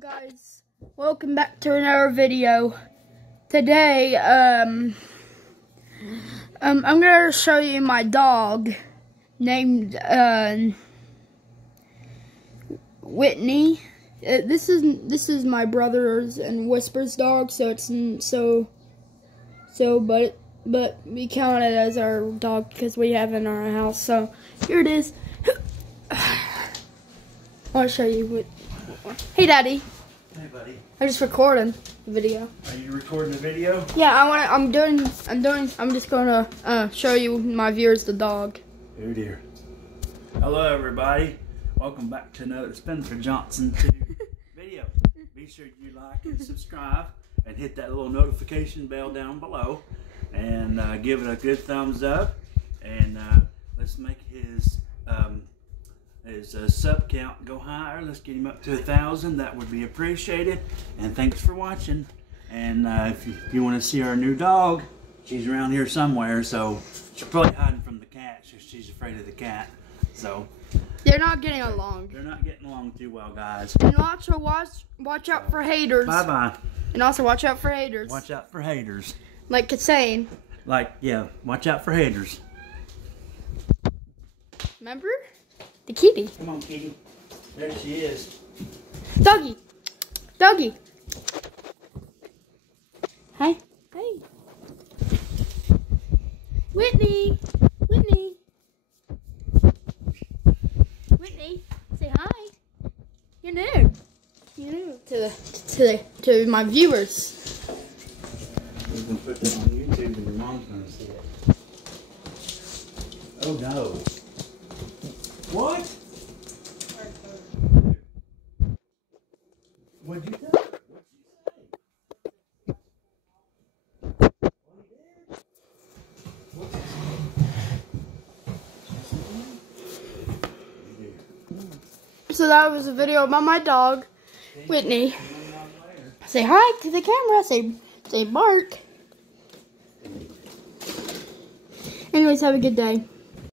guys, welcome back to another video. Today, I'm gonna show you my dog named Whitney. This is my brother's and Whisper's dog, so it's but we count it as our dog because we have it in our house. So here it is. I want to show you what. Hey, Daddy. Hey, buddy. I'm just recording the video. Are you recording the video? Yeah, I'm just gonna show you my viewers the dog. Oh dear. Hello, everybody. Welcome back to another Spencer Johnson 2 video. Be sure you like and subscribe and hit that little notification bell down below and give it a good thumbs up. And let's make his sub count go higher. Let's get him up to 1,000. That would be appreciated. And thanks for watching. And if you want to see our new dog, she's around here somewhere. So she's probably hiding from the cat. She's afraid of the cat. So they're not getting along. They're not getting along too well, guys. And also watch out for haters. Bye bye. And also watch out for haters. Watch out for haters. Like it's saying. Like, yeah, watch out for haters. Remember? The kitty. Come on, kitty. There she is. Doggy. Doggy. Hi. Hey. Whitney. Whitney. Whitney. Say hi. You're new. You're new to my viewers. We can put that on YouTube and your mom's gonna see it. Oh no. What? What'd you do? What'd you say? What did you say? So that was a video about my dog, Whitney. Say hi to the camera. Say bark. Anyways, have a good day.